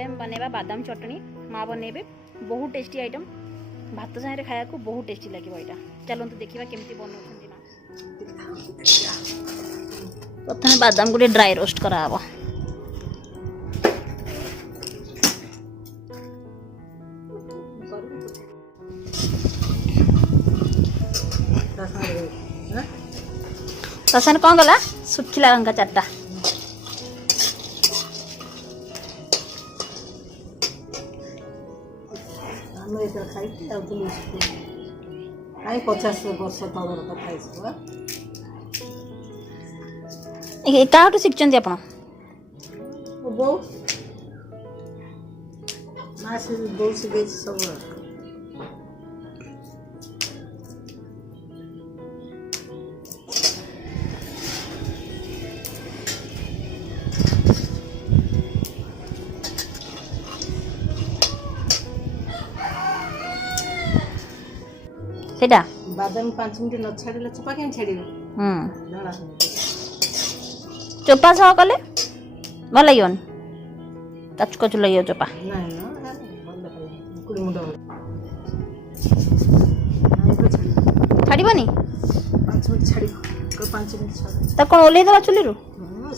एबे हम बनेबा बादाम चटनी माँ बनेबे बहुत टेस्टी आइटम भात साथे खाया को बहुत टेस्टी लगे एटा चलंतु देखिबा केमती बनौछन्ती माँ प्रथम बादाम गुटे ड्राई रोस्ट करा हबो तसन कौन गला सुखिला रंग चारटा खाई 50 वर्ष तलर कथा काठू शिखुंत आप बो बो शिखे सब सेटा बादाम 5 मिनट न छाड़िले चोपा के छाड़िबो धड़ा चोपा सह कले भल लगे कचु कचु लगे चोपा नहीं ना भल लगे कुड़ी मुंड छाड़बनी 5 मिनट छाड़िबो को 5 मिनट छाड़ त कोन ओले दबा चुली रु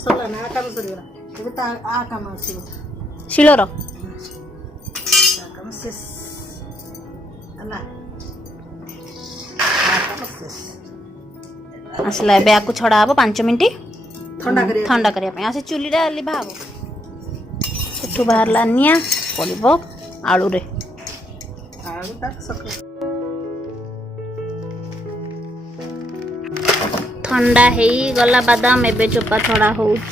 सला ना काम सरीला एबे ता आ काम आसी शिलोर आ काम शेष अला आसला एबे आकु छड़ा हबो 5 मिनिट ठंडा करिया पे आसे चुलीरा लिभा हबो सेठु बाहरला निया पड़िबो आलू रे आलू तक सक ठंडा हेई गला बादाम एबे चोपा छड़ा होउछ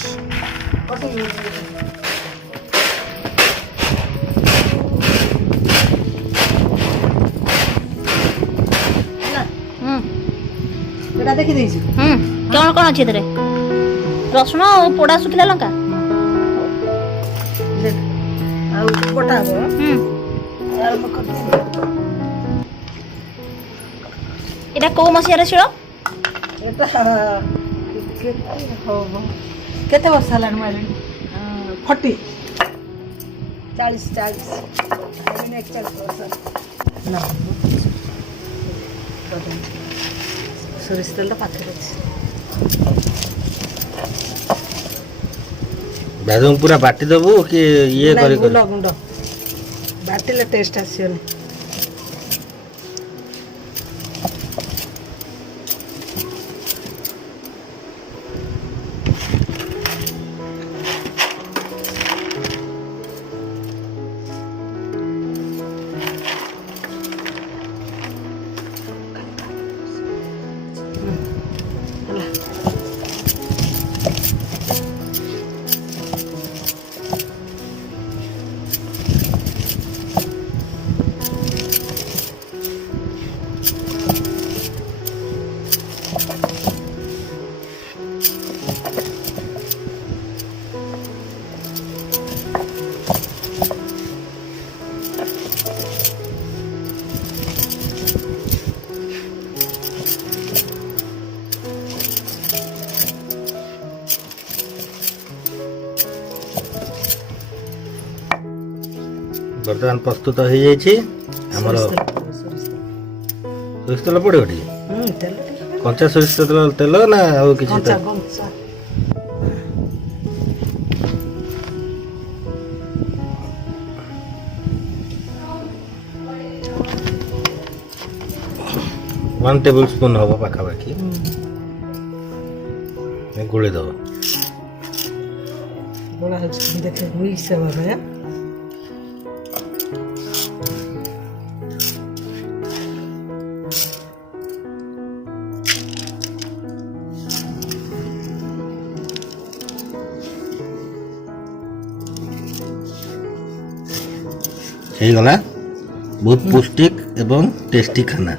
बेटा देखि देइछु कौन कौन अच्छी रे रसुण और पोड़ा सुखिला लंका देख आ कोटा हो यार पकड़ एटा को मसिया रे शिलो एटा केते वर्ष हलान मारे 40 40 41 वर्ष ना सोरिष तेल पाखे बादाम पूरा बाटी दबु कि ये करी गुंड गुंड बाटिले टेस्ट आसियो बर्तमान प्रस्तुत हो जाइए आमर सोरिष तेल पड़े कंचा सोरिष तेल ना आउ किछि वन टेबल स्पून हम पाखापाखि गोले दब गोला देखे हुई से बाबा गला बहुत पौष्टिक एवं टेस्टी खाना।